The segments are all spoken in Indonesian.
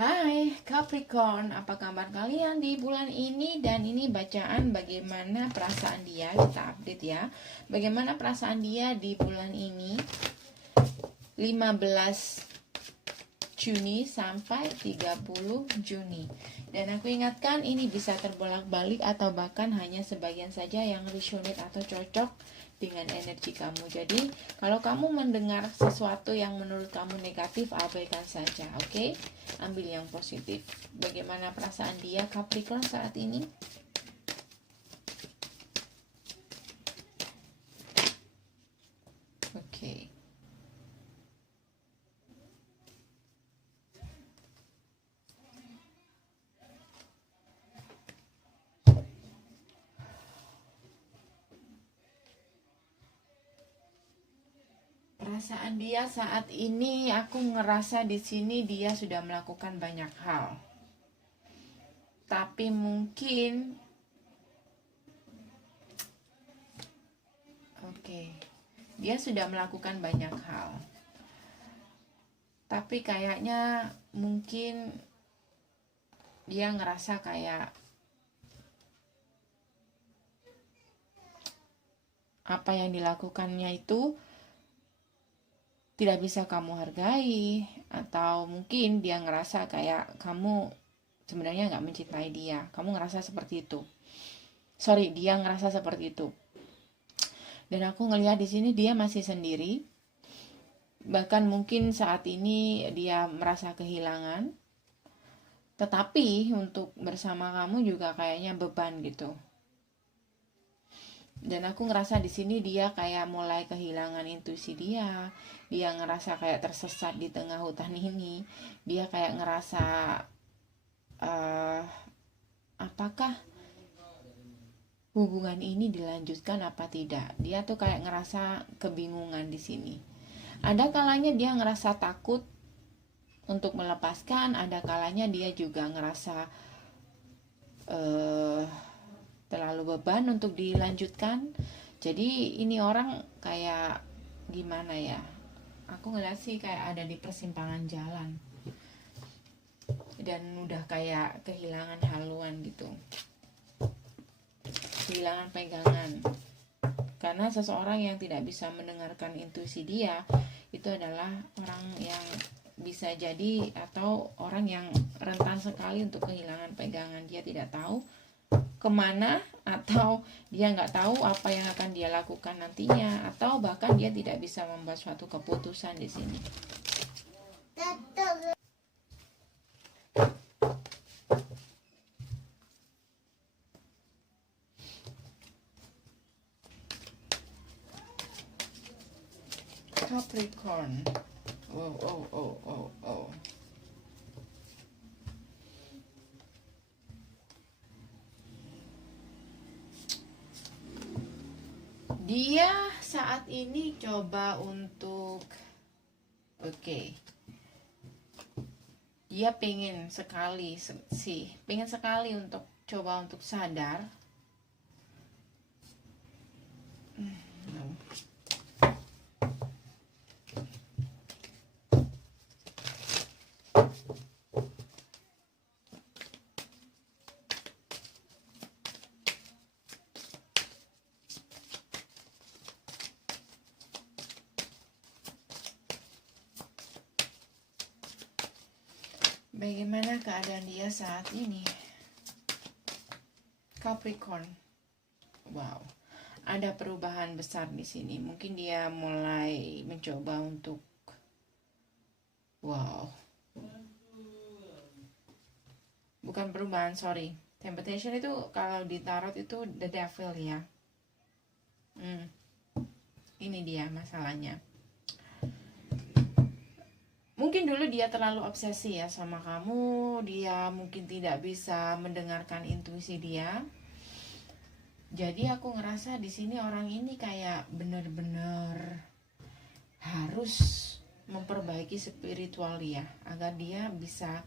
Hai Capricorn, apa kabar kalian di bulan ini? Dan ini bacaan bagaimana perasaan dia. Kita update ya. Bagaimana perasaan dia di bulan ini 15 Juni sampai 30 Juni. Dan aku ingatkan ini bisa terbolak-balik atau bahkan hanya sebagian saja yang resonate atau cocok dengan energi kamu. Jadi kalau kamu mendengar sesuatu yang menurut kamu negatif, abaikan saja, oke? Ambil yang positif. Bagaimana perasaan dia Capricorn saat ini? Oke. Perasaan dia saat ini, aku ngerasa di sini dia sudah melakukan banyak hal. Tapi mungkin dia sudah melakukan banyak hal. Tapi kayaknya mungkin dia ngerasa kayak apa yang dilakukannya itu tidak bisa kamu hargai, atau mungkin dia ngerasa kayak kamu sebenarnya nggak mencintai dia. Kamu ngerasa seperti itu. Dia ngerasa seperti itu. Dan aku ngelihat di sini dia masih sendiri. Bahkan mungkin saat ini dia merasa kehilangan. Tetapi untuk bersama kamu juga kayaknya beban gitu. Dan aku ngerasa di sini dia kayak mulai kehilangan intuisi dia. Dia ngerasa kayak tersesat di tengah hutan ini. Dia kayak ngerasa apakah hubungan ini dilanjutkan apa tidak. Dia tuh kayak ngerasa kebingungan di sini. Ada kalanya dia ngerasa takut untuk melepaskan, ada kalanya dia juga ngerasa terlalu beban untuk dilanjutkan. Jadi ini orang kayak gimana ya, aku ngeliat sih kayak ada di persimpangan jalan dan udah kayak kehilangan haluan gitu, kehilangan pegangan. Karena seseorang yang tidak bisa mendengarkan intuisi dia itu adalah orang yang bisa jadi atau orang yang rentan sekali untuk kehilangan pegangan. Dia tidak tahu kemana, atau dia nggak tahu apa yang akan dia lakukan nantinya, atau bahkan dia tidak bisa membuat suatu keputusan di sini. Capricorn. Dia saat ini coba untuk dia pengen sekali untuk coba untuk sadar. Bagaimana keadaan dia saat ini? Capricorn. Wow. Ada perubahan besar di sini. Mungkin dia mulai mencoba untuk bukan perubahan, Temptation itu kalau di tarot itu the devil ya. Ini dia masalahnya. Mungkin dulu dia terlalu obsesi ya sama kamu. Dia mungkin tidak bisa mendengarkan intuisi dia. Jadi aku ngerasa di sini orang ini kayak benar-benar harus memperbaiki spiritual dia agar dia bisa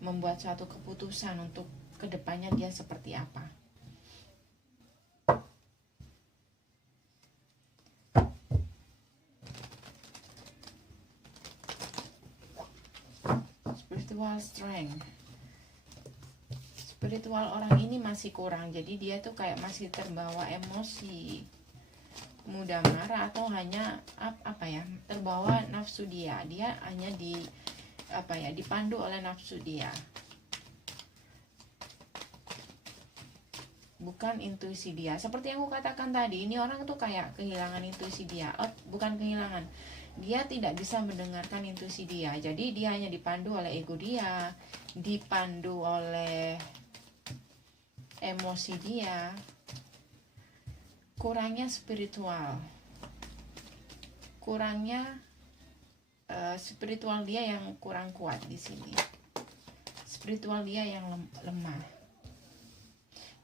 membuat suatu keputusan untuk kedepannya dia seperti apa. spiritual strength. Spiritual orang ini masih kurang, jadi dia tuh kayak masih terbawa emosi, mudah marah, atau hanya apa ya, terbawa nafsu dia hanya dipandu oleh nafsu dia, bukan intuisi dia. Seperti yang aku katakan tadi, ini orang tuh kayak kehilangan intuisi dia. Bukan kehilangan, dia tidak bisa mendengarkan intuisi dia, jadi dia hanya dipandu oleh ego dia, dipandu oleh emosi dia. Kurangnya spiritual, kurangnya spiritual dia yang kurang kuat di sini, spiritual dia yang lemah.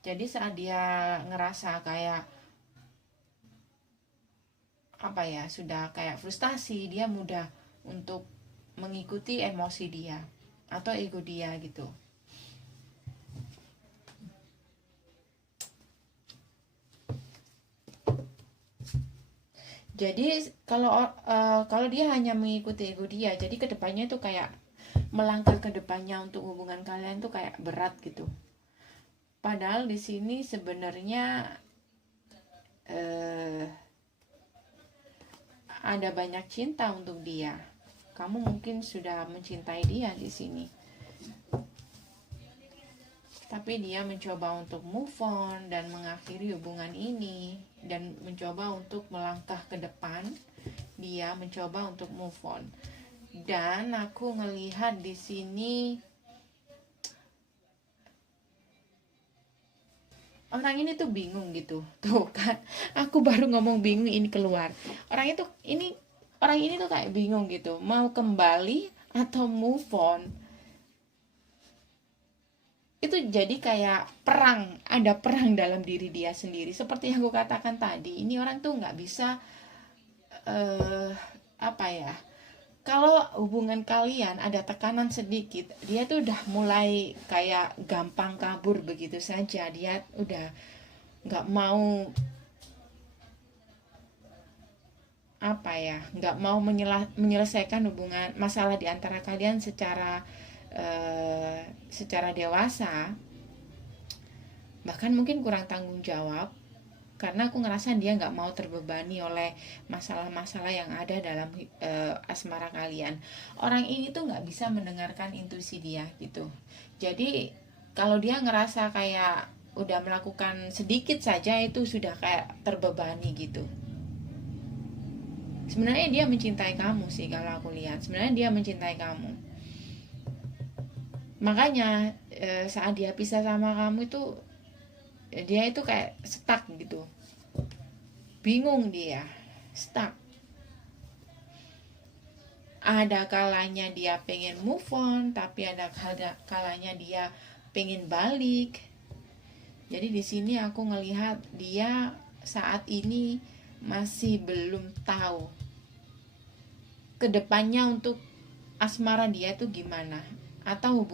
Jadi saat dia ngerasa kayak sudah kayak frustasi, dia mudah untuk mengikuti emosi dia atau ego dia gitu. Jadi kalau dia hanya mengikuti ego dia, jadi kedepannya itu kayak melangkah ke depannya untuk hubungan kalian tuh kayak berat gitu. Padahal di sini sebenarnya ada banyak cinta untuk dia. Kamu mungkin sudah mencintai dia di sini, tapi dia mencoba untuk move on dan mengakhiri hubungan ini, dan mencoba untuk melangkah ke depan. Dia mencoba untuk move on, dan aku ngelihat di sini orang ini tuh bingung gitu. Tuh kan, aku baru ngomong bingung ini keluar. Orang ini tuh kayak bingung gitu, mau kembali atau move on. Itu jadi kayak perang, ada perang dalam diri dia sendiri. Seperti yang aku katakan tadi, ini orang tuh nggak bisa kalau hubungan kalian ada tekanan sedikit, dia tuh udah mulai kayak gampang kabur begitu saja. Dia udah nggak mau nggak mau menyelesaikan hubungan masalah di antara kalian secara dewasa. Bahkan mungkin kurang tanggung jawab, karena aku ngerasa dia nggak mau terbebani oleh masalah-masalah yang ada dalam asmara kalian. Orang ini tuh nggak bisa mendengarkan intuisi dia gitu. Jadi kalau dia ngerasa kayak udah melakukan sedikit saja itu sudah kayak terbebani gitu. Sebenarnya dia mencintai kamu sih, kalau aku lihat sebenarnya dia mencintai kamu. Makanya saat dia pisah sama kamu itu, dia itu kayak stuck gitu, bingung, dia stuck. Ada kalanya dia pengen move on, tapi ada kalanya dia pengen balik. Jadi di sini aku ngelihat dia saat ini masih belum tahu kedepannya untuk asmara dia itu gimana, atau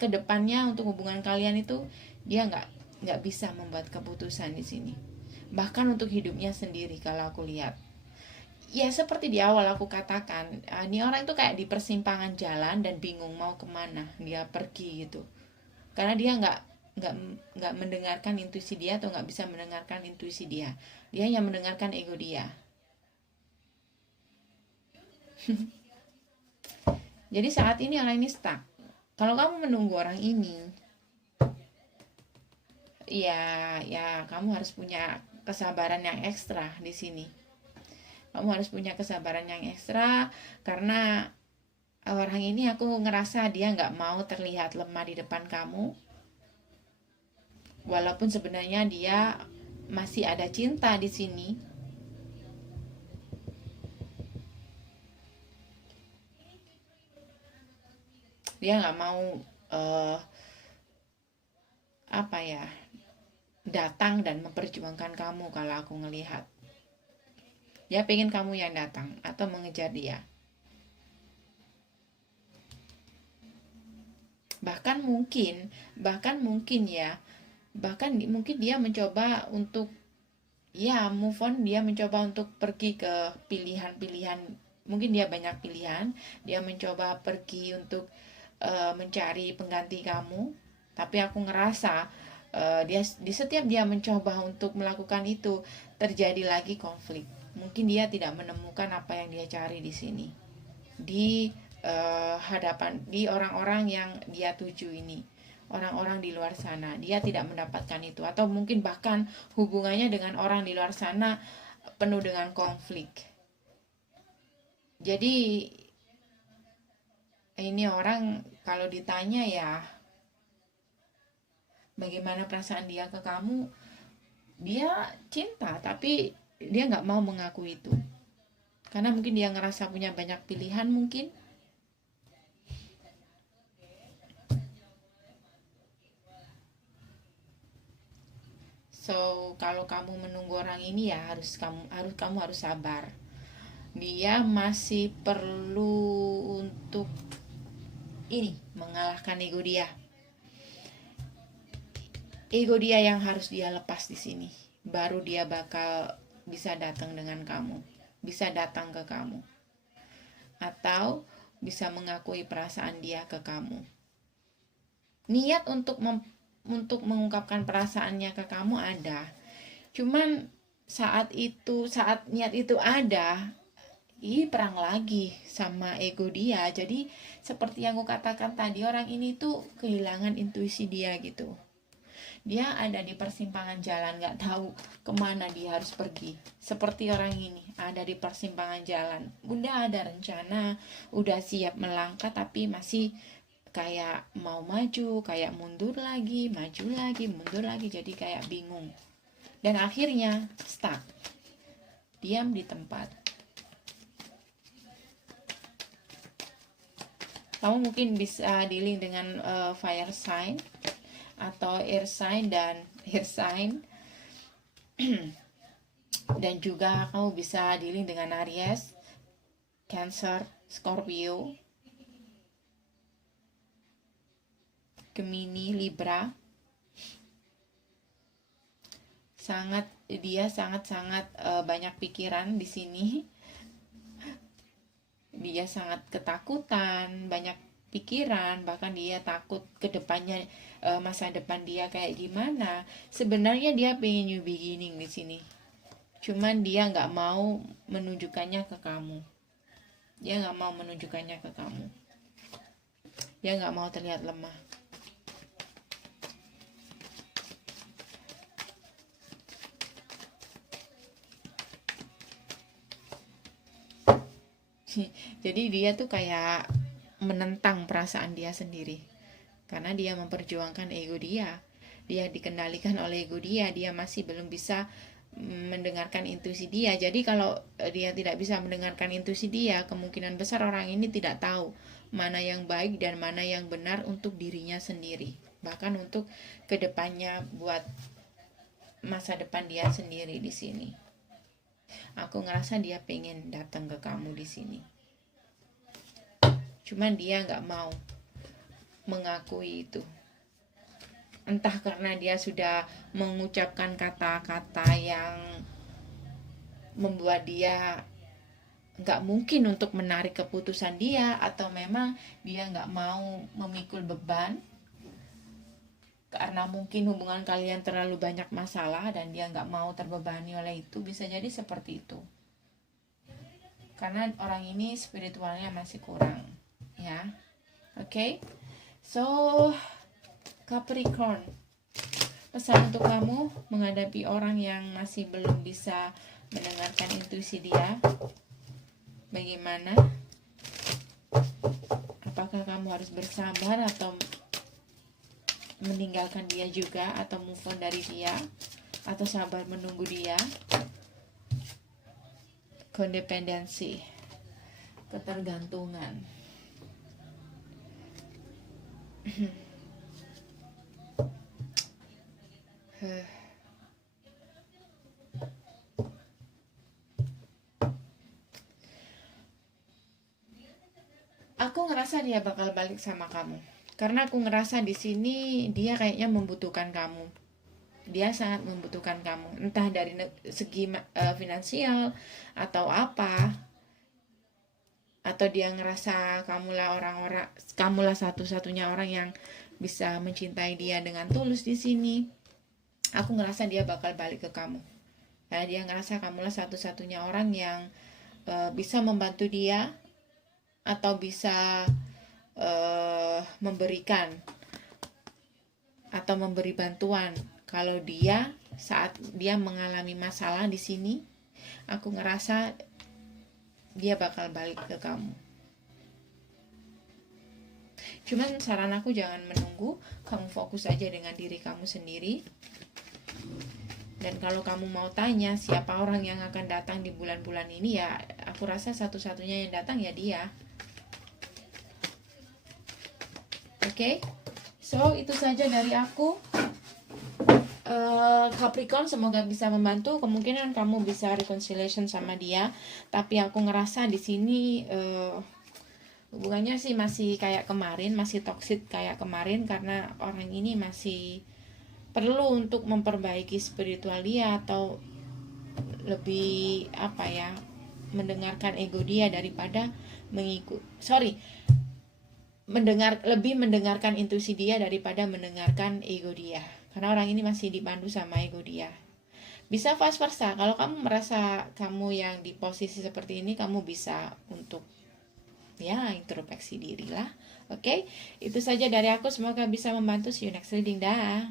kedepannya untuk hubungan kalian itu dia nggak bisa membuat keputusan di sini, bahkan untuk hidupnya sendiri. Kalau aku lihat ya seperti di awal aku katakan, ini orang itu kayak di persimpangan jalan dan bingung mau kemana dia pergi gitu, karena dia nggak mendengarkan intuisi dia, atau nggak bisa mendengarkan intuisi dia hanya mendengarkan ego dia. Jadi saat ini orang ini stuck. Kalau kamu menunggu orang ini, ya kamu harus punya kesabaran yang ekstra di sini. Kamu harus punya kesabaran yang ekstra, karena orang ini aku ngerasa dia nggak mau terlihat lemah di depan kamu, walaupun sebenarnya dia masih ada cinta di sini. Dia nggak mau datang dan memperjuangkan kamu. Kalau aku ngelihat, dia pengen kamu yang datang atau mengejar dia. Bahkan mungkin dia mencoba untuk move on. Dia mencoba untuk pergi ke pilihan-pilihan. Mungkin dia banyak pilihan, dia mencoba pergi untuk mencari pengganti kamu, tapi aku ngerasa di setiap dia mencoba untuk melakukan itu terjadi lagi konflik. Mungkin dia tidak menemukan apa yang dia cari di sini, di hadapan, di orang-orang yang dia tuju ini, orang-orang di luar sana. Dia tidak mendapatkan itu, atau mungkin bahkan hubungannya dengan orang di luar sana penuh dengan konflik. Jadi ini orang kalau ditanya ya bagaimana perasaan dia ke kamu, dia cinta tapi dia nggak mau mengaku itu karena mungkin dia ngerasa punya banyak pilihan mungkin. So kalau kamu menunggu orang ini ya kamu harus sabar. Dia masih perlu untuk ini mengalahkan ego dia. Ego dia yang harus dia lepas di sini. Baru dia bakal bisa datang dengan kamu, bisa datang ke kamu, atau bisa mengakui perasaan dia ke kamu. Niat untuk mengungkapkan perasaannya ke kamu ada, cuman saat niat itu ada, perang lagi sama ego dia. Jadi seperti yang aku katakan tadi, orang ini tuh kehilangan intuisi dia gitu. Dia ada di persimpangan jalan, gak tahu kemana dia harus pergi. Seperti orang ini ada di persimpangan jalan, udah ada rencana, udah siap melangkah, tapi masih kayak mau maju, kayak mundur lagi, maju lagi, mundur lagi. Jadi kayak bingung, dan akhirnya stuck, diam di tempat. Kamu mungkin bisa dealing dengan fire sign atau air sign dan dan juga kamu bisa dealing dengan Aries, Cancer, Scorpio, Gemini, Libra. Dia sangat banyak pikiran di sini. Dia sangat ketakutan, banyak pikiran, bahkan dia takut ke depannya, masa depan dia kayak gimana. Sebenarnya dia pengen new beginning di sini, cuman dia nggak mau menunjukkannya ke kamu. Dia nggak mau menunjukkannya ke kamu. Dia nggak mau terlihat lemah. Jadi dia tuh kayak menentang perasaan dia sendiri, karena dia memperjuangkan ego dia. Dia dikendalikan oleh ego dia. Dia masih belum bisa mendengarkan intuisi dia. Jadi kalau dia tidak bisa mendengarkan intuisi dia, kemungkinan besar orang ini tidak tahu mana yang baik dan mana yang benar untuk dirinya sendiri, bahkan untuk kedepannya, buat masa depan dia sendiri di sini. Aku ngerasa dia pengen datang ke kamu di sini, cuman dia nggak mau mengakui itu. Entah karena dia sudah mengucapkan kata-kata yang membuat dia nggak mungkin untuk menarik keputusan dia, atau memang dia nggak mau memikul beban karena mungkin hubungan kalian terlalu banyak masalah dan dia nggak mau terbebani oleh itu. Bisa jadi seperti itu, karena orang ini spiritualnya masih kurang ya. Oke, so Capricorn, pesan untuk kamu menghadapi orang yang masih belum bisa mendengarkan intuisi dia. Bagaimana? Apakah kamu harus bersabar atau meninggalkan dia juga, atau move on dari dia, atau sabar menunggu dia? Kondependensi, ketergantungan. Aku ngerasa dia bakal balik sama kamu, karena aku ngerasa di sini dia kayaknya membutuhkan kamu. Dia sangat membutuhkan kamu, entah dari segi finansial atau apa. atau dia ngerasa kamulah satu-satunya orang yang bisa mencintai dia dengan tulus di sini, aku ngerasa dia bakal balik ke kamu. Ya, dia ngerasa kamulah satu-satunya orang yang bisa membantu dia atau bisa memberikan atau memberi bantuan. Kalau dia saat dia mengalami masalah di sini, aku ngerasa dia bakal balik ke kamu. Cuman saran aku jangan menunggu, kamu fokus aja dengan diri kamu sendiri. Dan kalau kamu mau tanya siapa orang yang akan datang di bulan-bulan ini, ya aku rasa satu-satunya yang datang ya dia. Oke? So itu saja dari aku. Capricorn, semoga bisa membantu. Kemungkinan kamu bisa reconciliation sama dia, tapi aku ngerasa di sini hubungannya sih masih kayak kemarin, masih toxic kayak kemarin, karena orang ini masih perlu untuk memperbaiki spiritual dia, atau lebih mendengarkan ego dia daripada lebih mendengarkan intuisi dia daripada mendengarkan ego dia, karena orang ini masih dipandu sama ego dia. Bisa vice versa, kalau kamu merasa kamu yang di posisi seperti ini, kamu bisa untuk introspeksi diri lah. Oke, itu saja dari aku, semoga bisa membantu. See you next reading, dah.